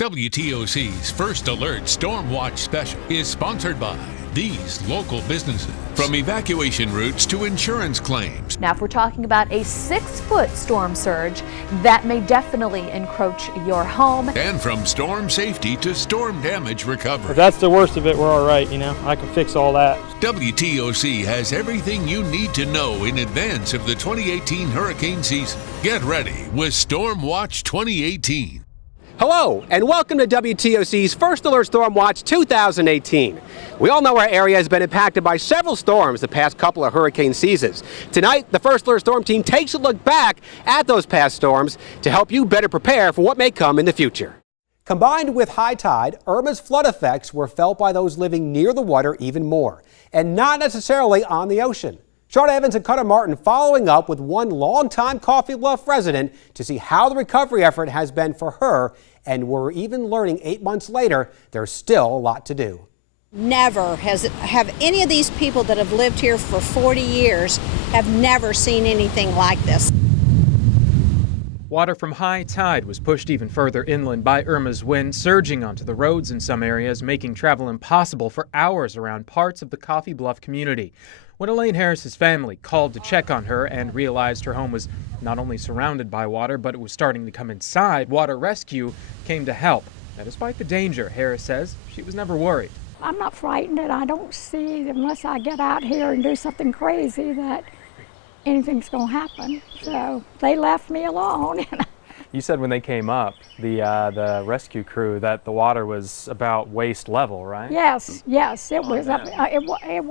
WTOC's First Alert Storm Watch Special is sponsored by these local businesses. From evacuation routes to insurance claims. Now, if we're talking about a 6-foot storm surge, that may definitely encroach your home. And from storm safety to storm damage recovery. If that's the worst of it, we're all right, I can fix all that. WTOC has everything you need to know in advance of the 2018 hurricane season. Get ready with Storm Watch 2018. Hello, and welcome to WTOC's First Alert Storm Watch 2018. We all know our area has been impacted by several storms the past couple of hurricane seasons. Tonight, the First Alert Storm Team takes a look back at those past storms to help you better prepare for what may come in the future. Combined with high tide, Irma's flood effects were felt by those living near the water even more, and not necessarily on the ocean. Sean Evans and Cutter Martin following up with one longtime Coffee Bluff resident to see how the recovery effort has been for her, and we're even learning 8 months later there's still a lot to do. Never have any of these people that have lived here for 40 years have never seen anything like this. Water from high tide was pushed even further inland by Irma's wind, surging onto the roads in some areas, making travel impossible for hours around parts of the Coffee Bluff community. When Elaine Harris's family called to check on her and realized her home was not only surrounded by water, but it was starting to come inside, water rescue came to help. Now, despite the danger, Harris says she was never worried. I'm not frightened, and I don't see, unless I get out here and do something crazy, that anything's going to happen. So they left me alone. You said when they came up, the rescue crew, that the water was about waist level, right? Yes, it was. It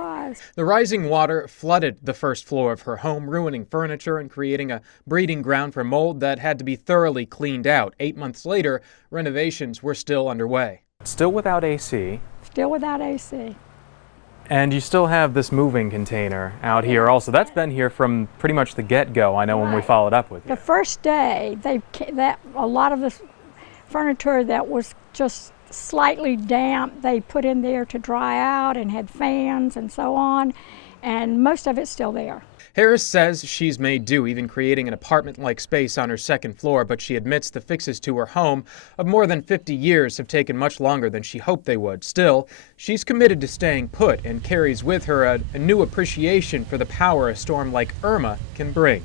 was. The rising water flooded the first floor of her home, ruining furniture and creating a breeding ground for mold that had to be thoroughly cleaned out. 8 months later, renovations were still underway. Still without AC. Still without AC. And you still have this moving container out here also. That's been here from pretty much the get-go, I know, when we followed up with you. The first day, a lot of the furniture that was just slightly damp, they put in there to dry out and had fans and so on, and most of it's still there. Harris says she's made do, even creating an apartment-like space on her second floor, but she admits the fixes to her home of more than 50 years have taken much longer than she hoped they would. Still, she's committed to staying put and carries with her a new appreciation for the power a storm like Irma can bring.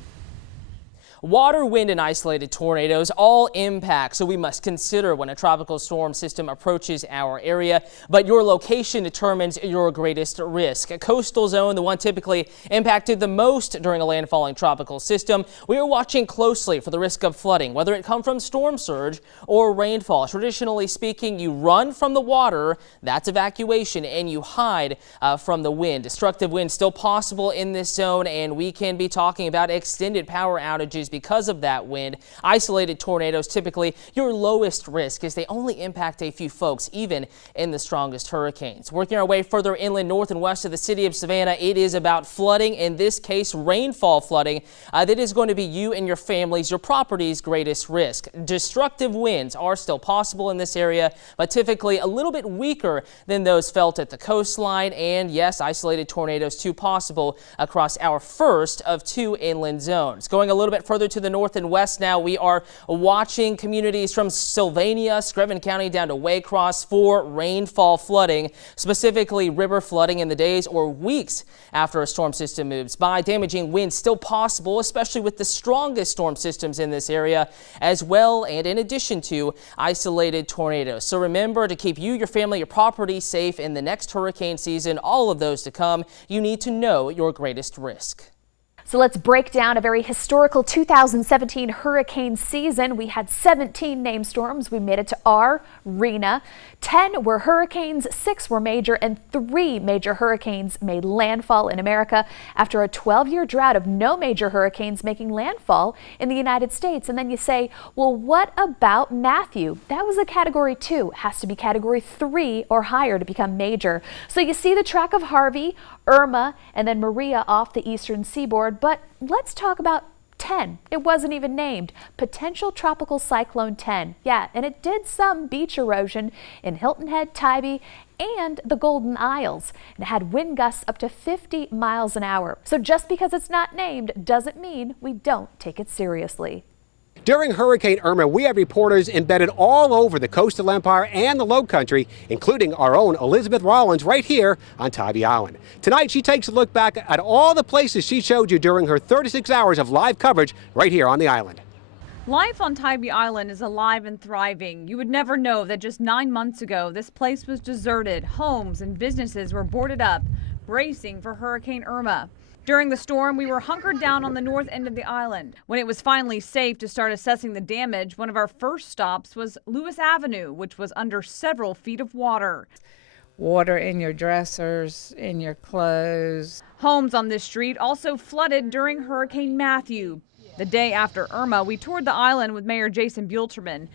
Water, wind, and isolated tornadoes all impact, so we must consider when a tropical storm system approaches our area. But your location determines your greatest risk. A coastal zone, the one typically impacted the most during a landfalling tropical system. We are watching closely for the risk of flooding, whether it come from storm surge or rainfall. Traditionally speaking, you run from the water, that's evacuation, and you hide from the wind. Destructive winds still possible in this zone, and we can be talking about extended power outages because of that wind. Isolated tornadoes typically your lowest risk, as they only impact a few folks, even in the strongest hurricanes. Working our way further inland north and west of the city of Savannah, it is about flooding, in this case rainfall flooding. That is going to be you and your family's, your property's greatest risk. Destructive winds are still possible in this area, but typically a little bit weaker than those felt at the coastline, and yes, isolated tornadoes too possible across our first of 2 inland zones. Going a little bit further to the north and west now, we are watching communities from Sylvania, Screven County down to Waycross for rainfall flooding, specifically river flooding in the days or weeks after a storm system moves by. Damaging winds still possible, especially with the strongest storm systems in this area, as well and in addition to isolated tornadoes. So remember to keep you, your family, your property safe in the next hurricane season, all of those to come. You need to know your greatest risk. So let's break down a very historical 2017 hurricane season. We had 17 named storms. We made it to R, Rena. 10 were hurricanes, 6 were major, and 3 major hurricanes made landfall in America after a 12-year drought of no major hurricanes making landfall in the United States. And then you say, well, what about Matthew? That was a Category 2. It has to be Category 3 or higher to become major. So you see the track of Harvey, Irma, and then Maria off the eastern seaboard. But let's talk about 10. It wasn't even named. Potential Tropical Cyclone 10. Yeah, and it did some beach erosion in Hilton Head, Tybee, and the Golden Isles. It had wind gusts up to 50 miles an hour. So just because it's not named doesn't mean we don't take it seriously. During Hurricane Irma, we have reporters embedded all over the coastal empire and the low country, including our own Elizabeth Rawlins right here on Tybee Island. Tonight, she takes a look back at all the places she showed you during her 36 hours of live coverage right here on the island. Life on Tybee Island is alive and thriving. You would never know that just 9 months ago, this place was deserted. Homes and businesses were boarded up, bracing for Hurricane Irma. During the storm, we were hunkered down on the north end of the island. When it was finally safe to start assessing the damage, one of our first stops was Lewis Avenue, which was under several feet of water. Water in your dressers, in your clothes. Homes on this street also flooded during Hurricane Matthew. The day after Irma, we toured the island with Mayor Jason Buelterman.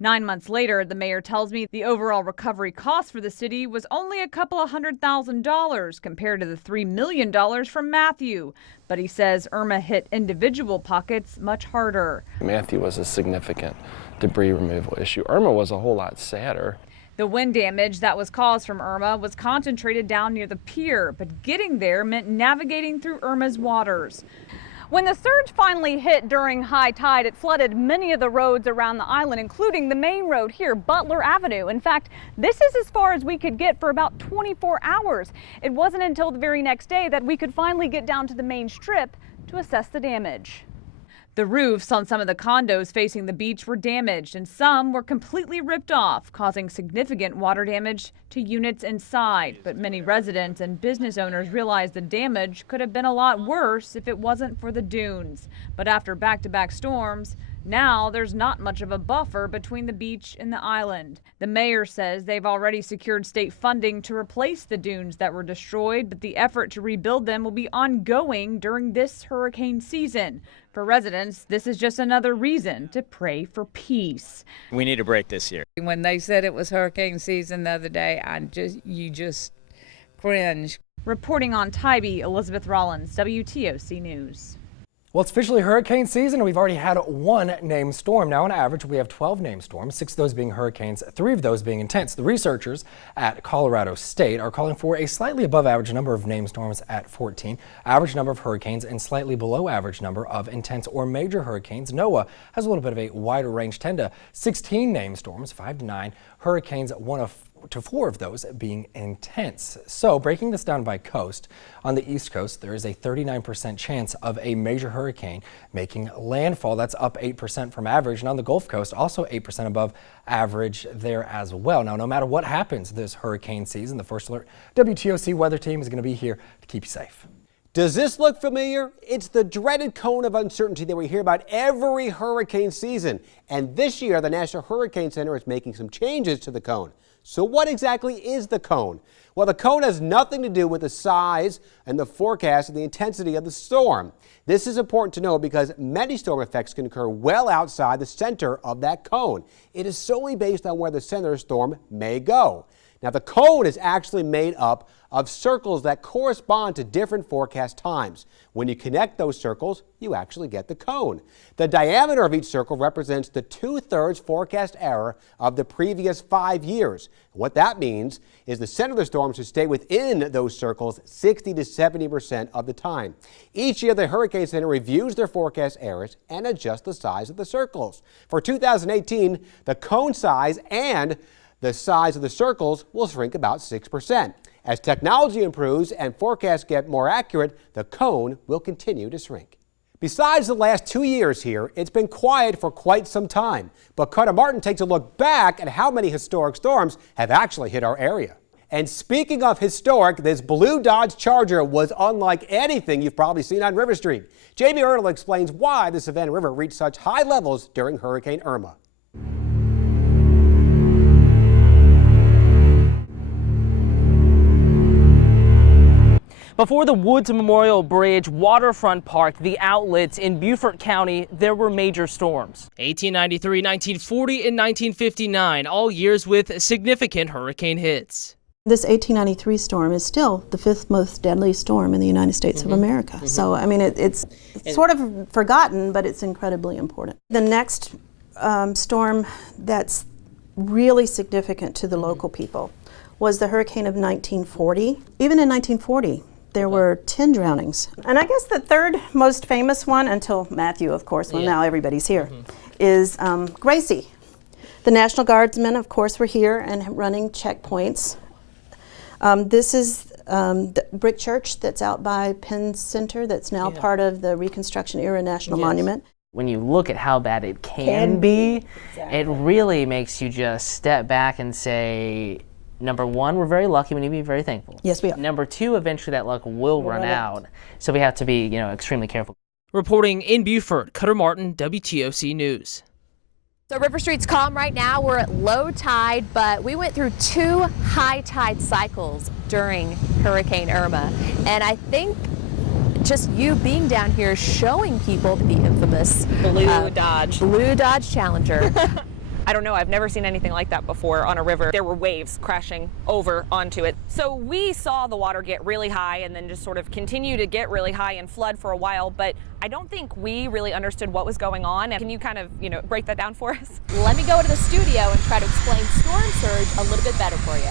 9 months later, the mayor tells me the overall recovery cost for the city was only a couple of $100,000 compared to the $3 million from Matthew. But he says Irma hit individual pockets much harder. Matthew was a significant debris removal issue. Irma was a whole lot sadder. The wind damage that was caused from Irma was concentrated down near the pier, but getting there meant navigating through Irma's waters. When the surge finally hit during high tide, it flooded many of the roads around the island, including the main road here, Butler Avenue. In fact, this is as far as we could get for about 24 hours. It wasn't until the very next day that we could finally get down to the main strip to assess the damage. The roofs on some of the condos facing the beach were damaged, and some were completely ripped off, causing significant water damage to units inside. But many residents and business owners realized the damage could have been a lot worse if it wasn't for the dunes. But after back-to-back storms, now there's not much of a buffer between the beach and the island. The mayor says they've already secured state funding to replace the dunes that were destroyed, but the effort to rebuild them will be ongoing during this hurricane season. For residents, this is just another reason to pray for peace. We need a break this year. When they said it was hurricane season the other day, you just cringe. Reporting on Tybee, Elizabeth Rawlins, WTOC News. Well, it's officially hurricane season, and we've already had one named storm. Now, on average, we have 12 named storms, 6 of those being hurricanes, 3 of those being intense. The researchers at Colorado State are calling for a slightly above average number of named storms at 14, average number of hurricanes, and slightly below average number of intense or major hurricanes. NOAA has a little bit of a wider range, 10 to 16 named storms, 5 to 9 hurricanes, 1 to 4 of those being intense. So breaking this down by coast, on the East Coast there is a 39% chance of a major hurricane making landfall. That's up 8% from average, and on the Gulf Coast also 8% above average there as well. Now, no matter what happens this hurricane season, the First Alert WTOC weather team is going to be here to keep you safe. Does this look familiar? It's the dreaded cone of uncertainty that we hear about every hurricane season. And this year, the National Hurricane Center is making some changes to the cone. So what exactly is the cone? Well, the cone has nothing to do with the size and the forecast and the intensity of the storm. This is important to know because many storm effects can occur well outside the center of that cone. It is solely based on where the center of the storm may go. Now, the cone is actually made up of circles that correspond to different forecast times. When you connect those circles, you actually get the cone. The diameter of each circle represents the 2/3 forecast error of the previous 5 years. What that means is the center of the storm should stay within those circles 60 to 70% of the time. Each year, the Hurricane Center reviews their forecast errors and adjusts the size of the circles. For 2018, the cone size and the size of the circles will shrink about 6%. As technology improves and forecasts get more accurate, the cone will continue to shrink. Besides the last 2 years here, it's been quiet for quite some time. But Carter Martin takes a look back at how many historic storms have actually hit our area. And speaking of historic, this blue Dodge Charger was unlike anything you've probably seen on River Street. Jamie Ertle explains why the Savannah River reached such high levels during Hurricane Irma. Before the Woods Memorial Bridge, Waterfront Park, the outlets in Beaufort County, there were major storms. 1893, 1940, and 1959, all years with significant hurricane hits. This 1893 storm is still the 5th most deadly storm in the United States of America. So, I mean, it's sort of forgotten, but it's incredibly important. The next storm that's really significant to the local people was the hurricane of 1940. Even in 1940, there were 10 drownings. And I guess the third most famous one, until Matthew, of course, well, now everybody's here, is Gracie. The National Guardsmen, of course, were here and running checkpoints. This is the brick church that's out by Penn Center that's now part of the Reconstruction Era National Monument. When you look at how bad it can be, it really makes you just step back and say, number one, we're very lucky. We need to be very thankful. Yes, we are. Number two, eventually that luck will run out. So we have to be, extremely careful. Reporting in Beaufort, Cutter Martin, WTOC News. So River Street's calm right now. We're at low tide, but we went through 2 high tide cycles during Hurricane Irma. And I think just you being down here showing people the infamous Blue Dodge Challenger. I don't know, I've never seen anything like that before on a river. There were waves crashing over onto it. So we saw the water get really high and then just sort of continue to get really high and flood for a while, but I don't think we really understood what was going on. Can you kind of, break that down for us? Let me go to the studio and try to explain storm surge a little bit better for you.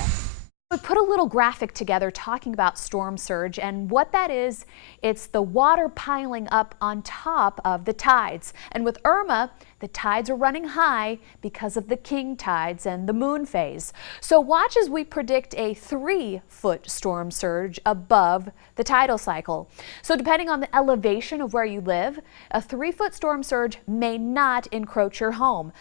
We put a little graphic together talking about storm surge, and what that is, it's the water piling up on top of the tides. And with Irma, the tides are running high because of the king tides and the moon phase. So watch as we predict a 3-foot storm surge above the tidal cycle. So depending on the elevation of where you live, a 3-foot storm surge may not encroach your home.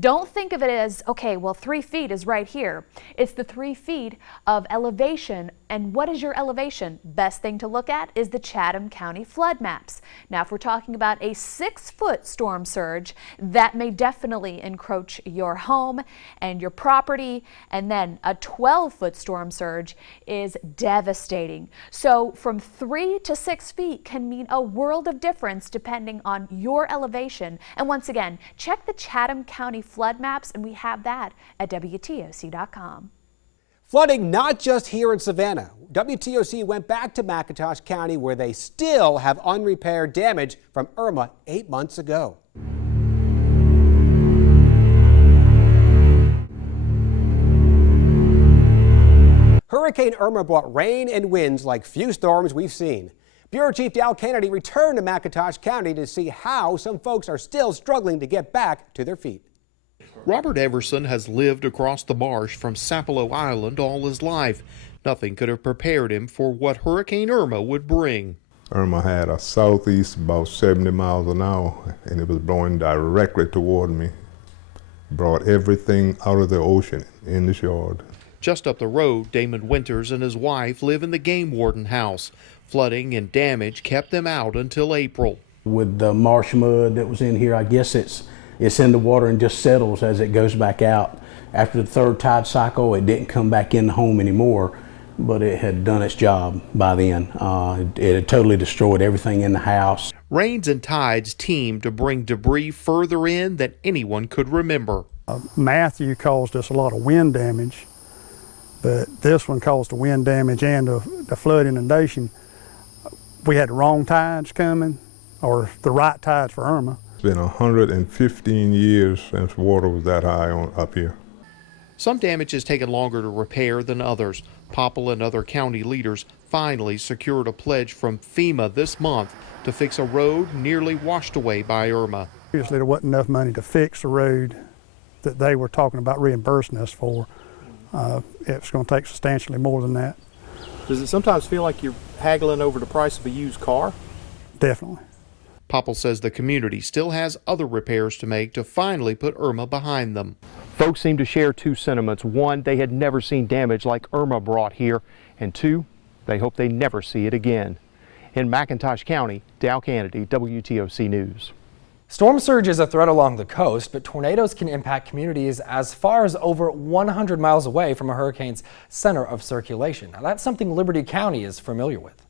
Don't think of it as, okay, well, 3 feet is right here. It's the 3 feet of elevation. And what is your elevation? Best thing to look at is the Chatham County flood maps. Now, if we're talking about a 6-foot storm surge, that may definitely encroach your home and your property. And then a 12-foot storm surge is devastating. So from 3 to 6 feet can mean a world of difference depending on your elevation. And once again, check the Chatham County flood maps, and we have that at WTOC.com. Flooding not just here in Savannah. WTOC went back to McIntosh County where they still have unrepaired damage from Irma 8 months ago. Hurricane Irma brought rain and winds like few storms we've seen. Bureau Chief Cannady returned to McIntosh County to see how some folks are still struggling to get back to their feet. Robert Everson has lived across the marsh from Sapelo Island all his life. Nothing could have prepared him for what Hurricane Irma would bring. Irma had a southeast about 70 miles an hour, and it was blowing directly toward me. Brought everything out of the ocean in this yard. Just up the road, Damon Winters and his wife live in the game warden house. Flooding and damage kept them out until April. With the marsh mud that was in here, I guess it's in the water and just settles as it goes back out. After the 3rd tide cycle, it didn't come back in the home anymore, but it had done its job by then. It had totally destroyed everything in the house. Rains and tides teamed to bring debris further in than anyone could remember. Matthew caused us a lot of wind damage, but this one caused the wind damage and the flood inundation. We had the wrong tides coming, or the right tides for Irma. It's been 115 years since water was that high up here. Some damage has taken longer to repair than others. Popple and other county leaders finally secured a pledge from FEMA this month to fix a road nearly washed away by Irma. Obviously, there wasn't enough money to fix the road that they were talking about reimbursing us for. It's going to take substantially more than that. Does it sometimes feel like you're haggling over the price of a used car? Definitely. Popple says the community still has other repairs to make to finally put Irma behind them. Folks seem to share 2 sentiments. 1, they had never seen damage like Irma brought here, and 2, they hope they never see it again. In McIntosh County, Cannady, WTOC News. Storm surge is a threat along the coast, but tornadoes can impact communities as far as over 100 miles away from a hurricane's center of circulation. Now, that's something Liberty County is familiar with.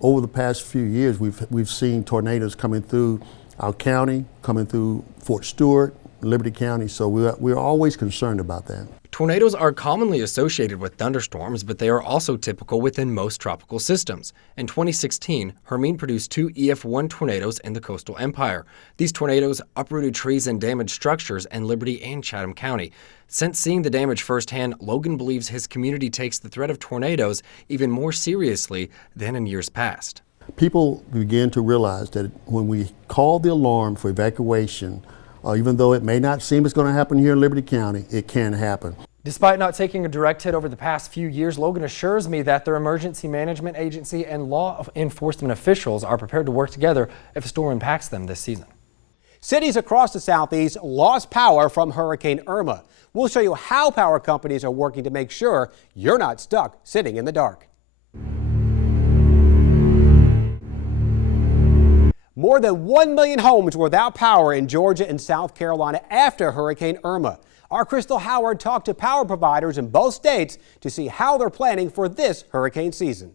Over the past few years, we've seen tornadoes coming through our county, coming through Fort Stewart, Liberty County, so we're always concerned about that. Tornadoes are commonly associated with thunderstorms, but they are also typical within most tropical systems. In 2016, Hermine produced 2 EF1 tornadoes in the coastal empire. These tornadoes uprooted trees and damaged structures in Liberty and Chatham County. Since seeing the damage firsthand, Logan believes his community takes the threat of tornadoes even more seriously than in years past. People begin to realize that when we call the alarm for evacuation Even though it may not seem it's going to happen here in Liberty County, it can happen. Despite not taking a direct hit over the past few years, Logan assures me that their emergency management agency and law enforcement officials are prepared to work together if a storm impacts them this season. Cities across the Southeast lost power from Hurricane Irma. We'll show you how power companies are working to make sure you're not stuck sitting in the dark. More than 1 million homes were without power in Georgia and South Carolina after Hurricane Irma. Our Crystal Howard talked to power providers in both states to see how they're planning for this hurricane season.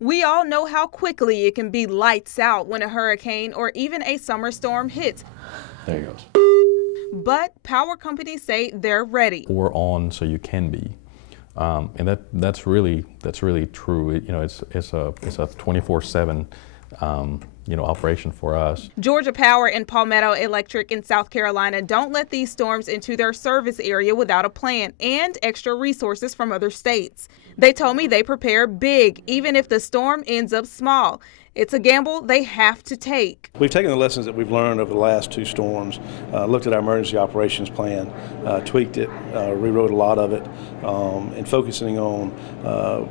We all know how quickly it can be lights out when a hurricane or even a summer storm hits. There he goes. But power companies say they're ready. We're on so you can be. And that's really true. It's a 24/7 operation for us. Georgia Power and Palmetto Electric in South Carolina don't let these storms into their service area without a plan and extra resources from other states. They told me they prepare big, even if the storm ends up small. It's a gamble they have to take. We've taken the lessons that we've learned over the last two storms, looked at our emergency operations plan, tweaked it, rewrote a lot of it, and focusing on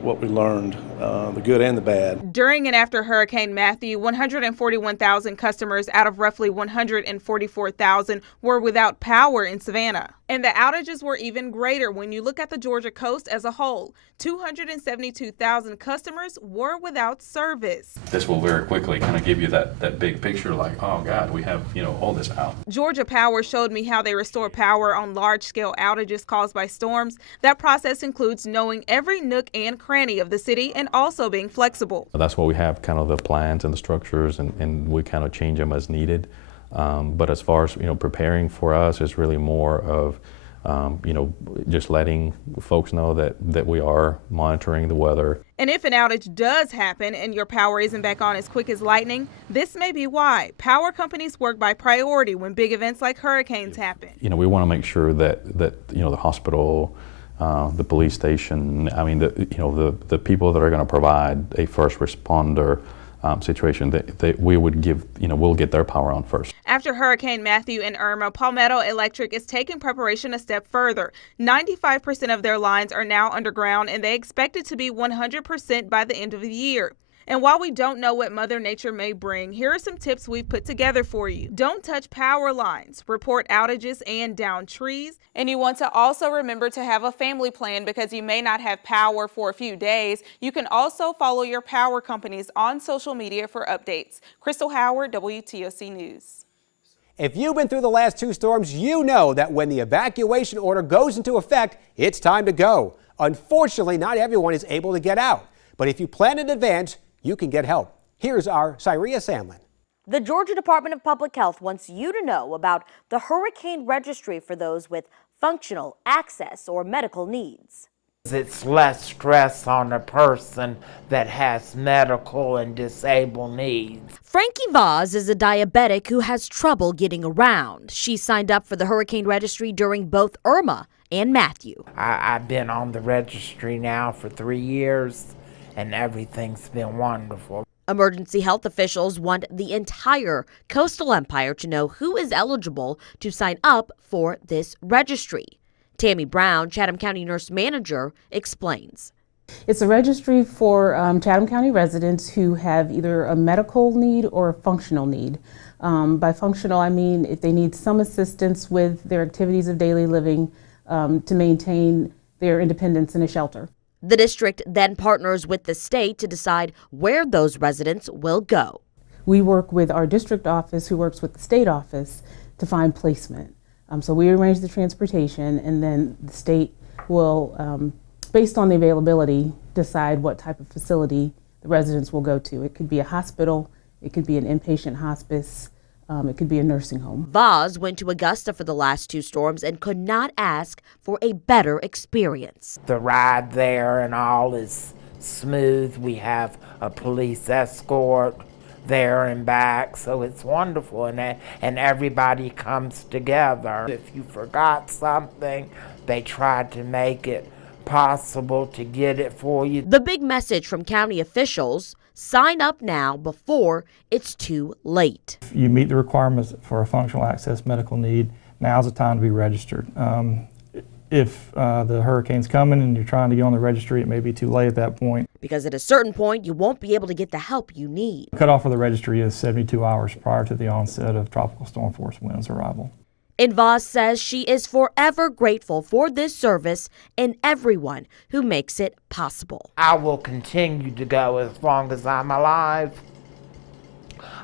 what we learned, the good and the bad. During and after Hurricane Matthew, 141,000 customers out of roughly 144,000 were without power in Savannah. And the outages were even greater when you look at the Georgia coast as a whole. 272,000 customers were without service. This will very quickly kind of give you that big picture like, oh God, we have, all this out. Georgia Power showed me how they restore power on large-scale outages caused by storms. That process includes knowing every nook and cranny of the city and also being flexible. That's why we have kind of the plans and the structures, and we kind of change them as needed. But as far as preparing for us, is really more of just letting folks know that we are monitoring the weather. And if an outage does happen and your power isn't back on as quick as lightning, this may be why. Power companies work by priority when big events like hurricanes happen. We want to make sure that the hospital, the police station, the people that are going to provide a first responder situation, that we would give, we'll get their power on first. After Hurricane Matthew and Irma, Palmetto Electric is taking preparation a step further. 95% of their lines are now underground, and they expect it to be 100% by the end of the year. And while we don't know what Mother Nature may bring, here are some tips we've put together for you. Don't touch power lines, report outages and downed trees, and you want to also remember to have a family plan because you may not have power for a few days. You can also follow your power companies on social media for updates. Crystal Howard, WTOC News. If you've been through the last two storms, you know that when the evacuation order goes into effect, it's time to go. Unfortunately, not everyone is able to get out. But if you plan in advance, you can get help. Here's our Cyreia Sandlin. The Georgia Department of Public Health wants you to know about the Hurricane Registry for those with functional, access, or medical needs. It's less stress on a person that has medical and disabled needs. Frankie Vaz is a diabetic who has trouble getting around. She signed up for the Hurricane Registry during both Irma and Matthew. I've been on the registry now for 3 years, and everything's been wonderful. Emergency health officials want the entire coastal empire to know who is eligible to sign up for this registry. Tammy Brown, Chatham County Nurse Manager, explains. It's a registry for Chatham County residents who have either a medical need or a functional need. By functional, I mean if they need some assistance with their activities of daily living to maintain their independence in a shelter. The district then partners with the state to decide where those residents will go. We work with our district office, who works with the state office, to find placement. So we arrange the transportation, and then the state will, based on the availability, decide what type of facility the residents will go to. It could be a hospital, it could be an inpatient hospice, it could be a nursing home. Vaz went to Augusta for the last two storms and could not ask for a better experience. The ride there and all is smooth. We have a police escort there and back, so it's wonderful, and everybody comes together. If you forgot something, they try to make it possible to get it for you. The big message from county officials: Sign up now before it's too late. If you meet the requirements for a functional access medical need, now's the time to be registered. If the hurricane's coming and you're trying to get on the registry, it may be too late at that point. Because at a certain point, you won't be able to get the help you need. The cutoff for the registry is 72 hours prior to the onset of tropical storm force winds arrival. And Voss says she is forever grateful for this service and everyone who makes it possible. I will continue to go as long as I'm alive.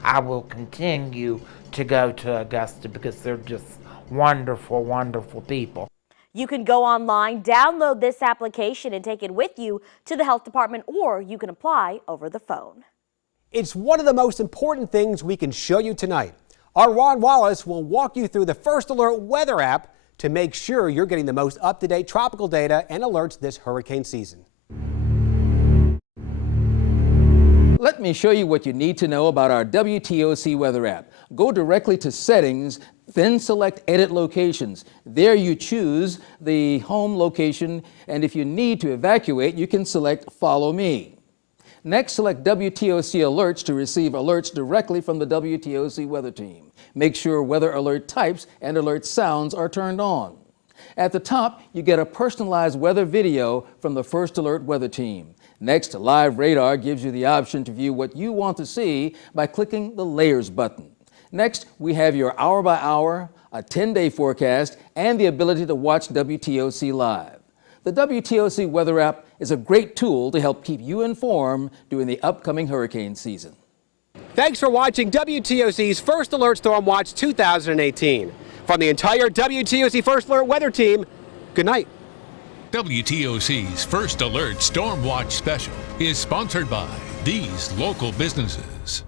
I will continue to go to Augusta because they're just wonderful, wonderful people. You can go online, download this application, and take it with you to the health department, or you can apply over the phone. It's one of the most important things we can show you tonight. Our Ron Wallace will walk you through the First Alert Weather App to make sure you're getting the most up-to-date tropical data and alerts this hurricane season. Let me show you what you need to know about our WTOC Weather App. Go directly to Settings, then select Edit Locations. There you choose the home location, and if you need to evacuate, you can select Follow Me. Next, select WTOC Alerts to receive alerts directly from the WTOC Weather Team. Make sure weather alert types and alert sounds are turned on. At the top, you get a personalized weather video from the First Alert Weather Team. Next, Live Radar gives you the option to view what you want to see by clicking the Layers button. Next, we have your hour-by-hour, a 10-day forecast, and the ability to watch WTOC live. The WTOC Weather App is a great tool to help keep you informed during the upcoming hurricane season. Thanks for watching WTOC's First Alert Storm Watch 2018. From the entire WTOC First Alert Weather Team, good night. WTOC's First Alert Storm Watch Special is sponsored by these local businesses.